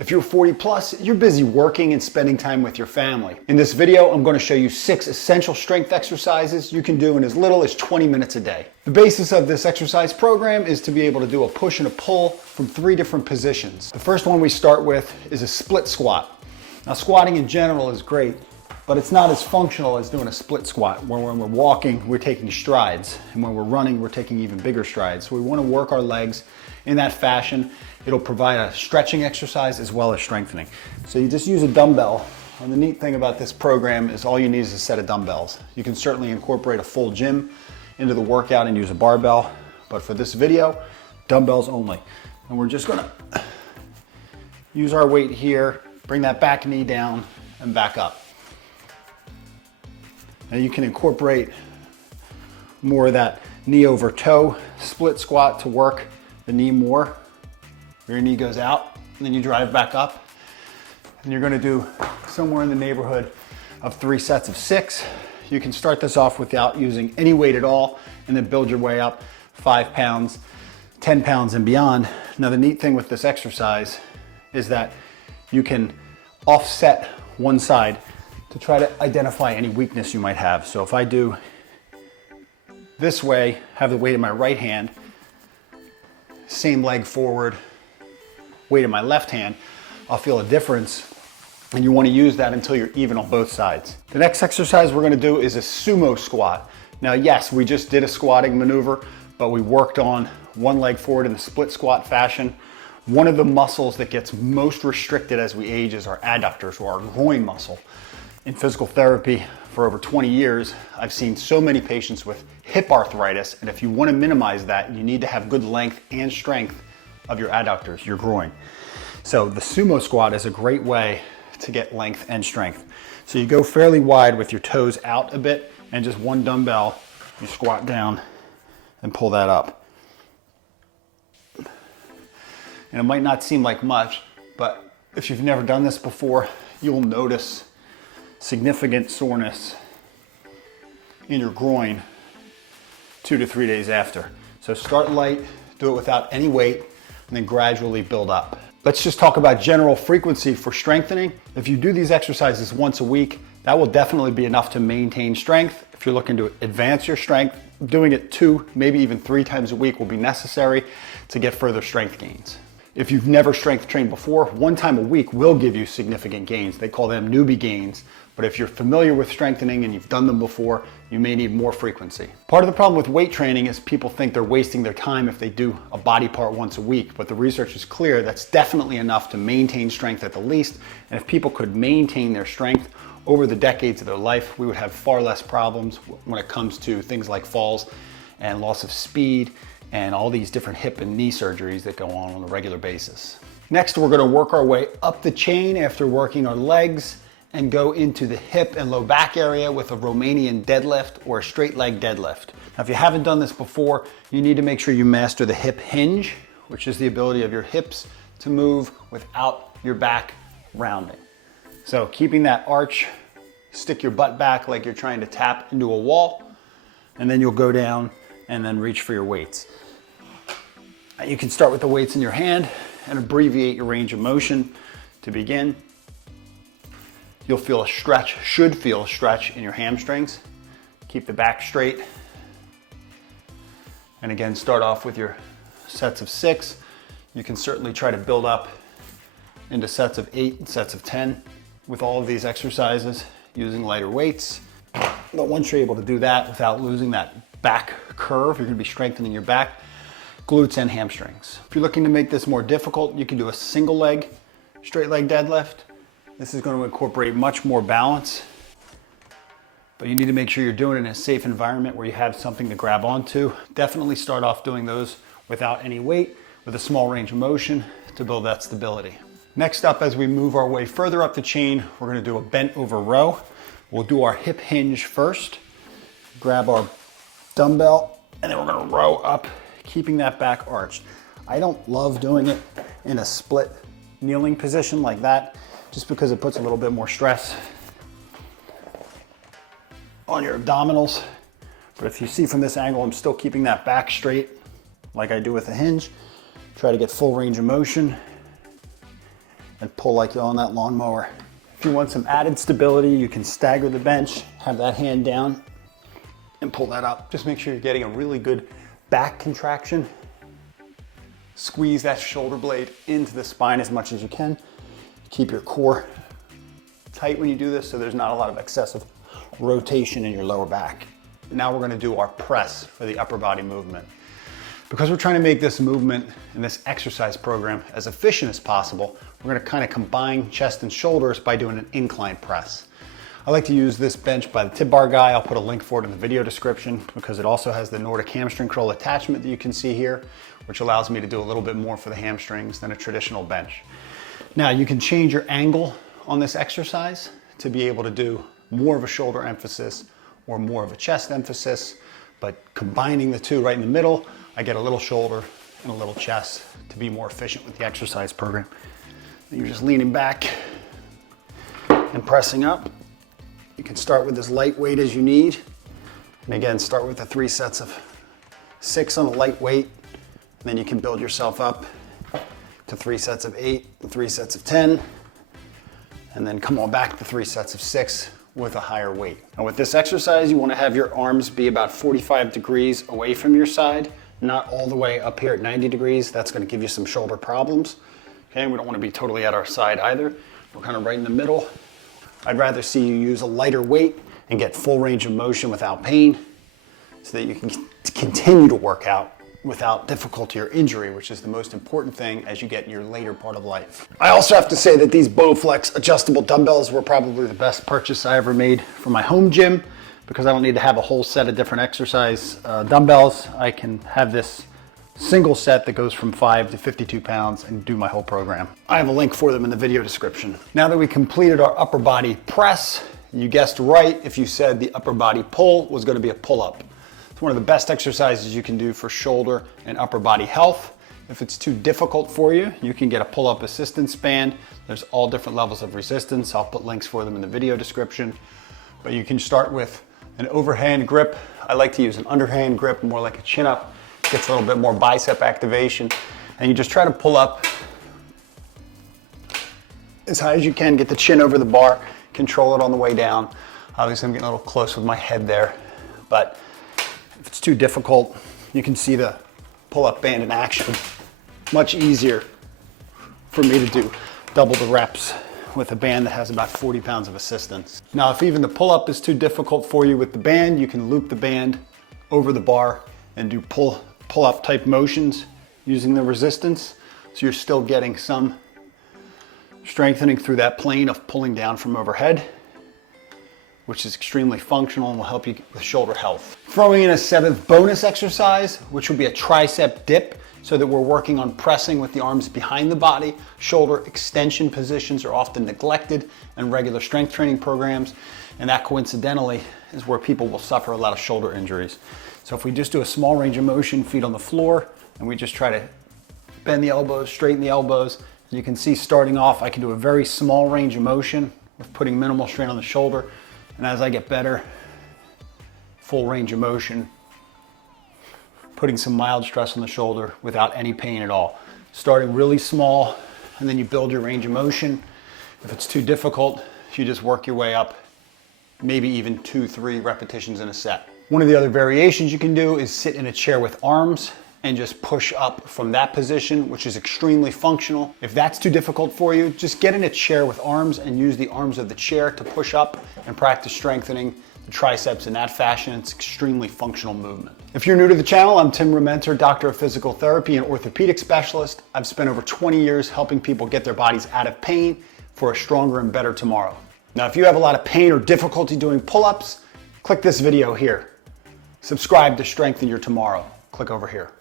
If you're 40 plus, you're busy working and spending time with your family. In this video, I'm going to show you 6 essential strength exercises you can do in as little as 20 minutes a day. The basis of this exercise program is to be able to do a push and a pull from 3 different positions. The first one we start with is a split squat. Now, squatting in general is great, but it's not as functional as doing a split squat, where when we're walking, we're taking strides, and when we're running, we're taking even bigger strides. So we want to work our legs in that fashion. It'll provide a stretching exercise as well as strengthening. So you just use a dumbbell. And the neat thing about this program is all you need is a set of dumbbells. You can certainly incorporate a full gym into the workout and use a barbell, but for this video, dumbbells only. And we're just gonna use our weight here, bring that back knee down and back up. Now you can incorporate more of that knee over toe split squat to work the knee more. Your knee goes out and then you drive back up. And you're gonna do somewhere in the neighborhood of 3 sets of 6. You can start this off without using any weight at all and then build your way up 5 pounds, 10 pounds and beyond. Now the neat thing with this exercise is that you can offset one side to try to identify any weakness you might have. So if I do this way, have the weight in my right hand, same leg forward, weight in my left hand, I'll feel a difference, and you want to use that until you're even on both sides. The next exercise we're going to do is a sumo squat. Now yes, we just did a squatting maneuver, but we worked on one leg forward in the split squat fashion. One of the muscles that gets most restricted as we age is our adductors, or our groin muscle. In physical therapy for over 20 years, I've seen so many patients with hip arthritis, and if you want to minimize that, you need to have good length and strength of your adductors, your groin. So the sumo squat is a great way to get length and strength. So you go fairly wide with your toes out a bit, and just one dumbbell, you squat down and pull that up. And it might not seem like much, but if you've never done this before, you'll notice significant soreness in your groin 2 to 3 days after. So start light, do it without any weight, and then gradually build up. Let's just talk about general frequency for strengthening. If you do these exercises once a week, that will definitely be enough to maintain strength. If you're looking to advance your strength, doing it 2, maybe even 3 times a week will be necessary to get further strength gains. If you've never strength trained before, 1 time a week will give you significant gains. They call them newbie gains. But if you're familiar with strengthening and you've done them before, you may need more frequency. Part of the problem with weight training is people think they're wasting their time if they do a body part once a week, but the research is clear that's definitely enough to maintain strength at the least. And if people could maintain their strength over the decades of their life, we would have far less problems when it comes to things like falls and loss of speed and all these different hip and knee surgeries that go on a regular basis. Next, we're going to work our way up the chain after working our legs and go into the hip and low back area with a Romanian deadlift or a straight leg deadlift. Now, if you haven't done this before, you need to make sure you master the hip hinge, which is the ability of your hips to move without your back rounding. So keeping that arch, stick your butt back like you're trying to tap into a wall, and then you'll go down and then reach for your weights. You can start with the weights in your hand and abbreviate your range of motion to begin. You'll feel a stretch, should feel a stretch in your hamstrings. Keep the back straight. And again, start off with your sets of 6. You can certainly try to build up into sets of 8 and sets of 10 with all of these exercises using lighter weights. But once you're able to do that without losing that back curve, you're gonna be strengthening your back, glutes and hamstrings. If you're looking to make this more difficult, you can do a single leg, straight leg deadlift. This is going to incorporate much more balance, but you need to make sure you're doing it in a safe environment where you have something to grab onto. Definitely start off doing those without any weight, with a small range of motion to build that stability. Next up, as we move our way further up the chain, we're going to do a bent over row. We'll do our hip hinge first, grab our dumbbell, and then we're going to row up, keeping that back arched. I don't love doing it in a split kneeling position like that, just because it puts a little bit more stress on your abdominals. But if you see from this angle, I'm still keeping that back straight like I do with a hinge. Try to get full range of motion and pull like you're on that lawnmower. If you want some added stability, you can stagger the bench, have that hand down, and pull that up. Just make sure you're getting a really good back contraction. Squeeze that shoulder blade into the spine as much as you can. Keep your core tight when you do this so there's not a lot of excessive rotation in your lower back. Now we're gonna do our press for the upper body movement. Because we're trying to make this movement and this exercise program as efficient as possible, we're gonna kind of combine chest and shoulders by doing an incline press. I like to use this bench by the Tib Bar guy. I'll put a link for it in the video description because it also has the Nordic hamstring curl attachment that you can see here, which allows me to do a little bit more for the hamstrings than a traditional bench. Now you can change your angle on this exercise to be able to do more of a shoulder emphasis or more of a chest emphasis, but combining the two right in the middle, I get a little shoulder and a little chest to be more efficient with the exercise program. You're just leaning back and pressing up. You can start with as light weight as you need. And again, start with the 3 sets of 6 on a light weight. And then you can build yourself up to 3 sets of 8 and 3 sets of 10. And then come on back to 3 sets of 6 with a higher weight. And with this exercise, you want to have your arms be about 45 degrees away from your side, not all the way up here at 90 degrees. That's going to give you some shoulder problems. Okay, we don't want to be totally at our side either. We're kind of right in the middle. I'd rather see you use a lighter weight and get full range of motion without pain so that you can continue to work out without difficulty or injury, which is the most important thing as you get in your later part of life. I also have to say that these Bowflex adjustable dumbbells were probably the best purchase I ever made for my home gym because I don't need to have a whole set of different exercise dumbbells. I can have this single set that goes from 5 to 52 pounds and do my whole program. I have a link for them in the video description. Now that we completed our upper body press, you guessed right if you said the upper body pull was going to be a pull-up. It's one of the best exercises you can do for shoulder and upper body health. If it's too difficult for you, you can get a pull-up assistance band. There's all different levels of resistance. I'll put links for them in the video description. But you can start with an overhand grip. I like to use an underhand grip, more like a chin-up. Gets a little bit more bicep activation. And you just try to pull up as high as you can, get the chin over the bar, control it on the way down. Obviously I'm getting a little close with my head there, but if it's too difficult, you can see the pull-up band in action. Much easier for me to do double the reps with a band that has about 40 pounds of assistance. Now, if even the pull-up is too difficult for you with the band, you can loop the band over the bar and do pull-up type motions using the resistance. So you're still getting some strengthening through that plane of pulling down from overhead, which is extremely functional and will help you with shoulder health. Throwing in a 7th bonus exercise, which will be a tricep dip, so that we're working on pressing with the arms behind the body. Shoulder extension positions are often neglected in regular strength training programs, and that coincidentally is where people will suffer a lot of shoulder injuries. So if we just do a small range of motion, feet on the floor, and we just try to bend the elbows, straighten the elbows, you can see starting off, I can do a very small range of motion with putting minimal strain on the shoulder. And as I get better, full range of motion, putting some mild stress on the shoulder without any pain at all. Starting really small, and then you build your range of motion. If it's too difficult, you just work your way up, maybe even 2-3 repetitions in a set. One of the other variations you can do is sit in a chair with arms and just push up from that position, which is extremely functional. If that's too difficult for you, just get in a chair with arms and use the arms of the chair to push up and practice strengthening the triceps in that fashion. It's extremely functional movement. If you're new to the channel, I'm Tim Rementer, doctor of physical therapy and orthopedic specialist. I've spent over 20 years helping people get their bodies out of pain for a stronger and better tomorrow. Now, if you have a lot of pain or difficulty doing pull-ups, click this video here. Subscribe to strengthen your tomorrow. Click over here.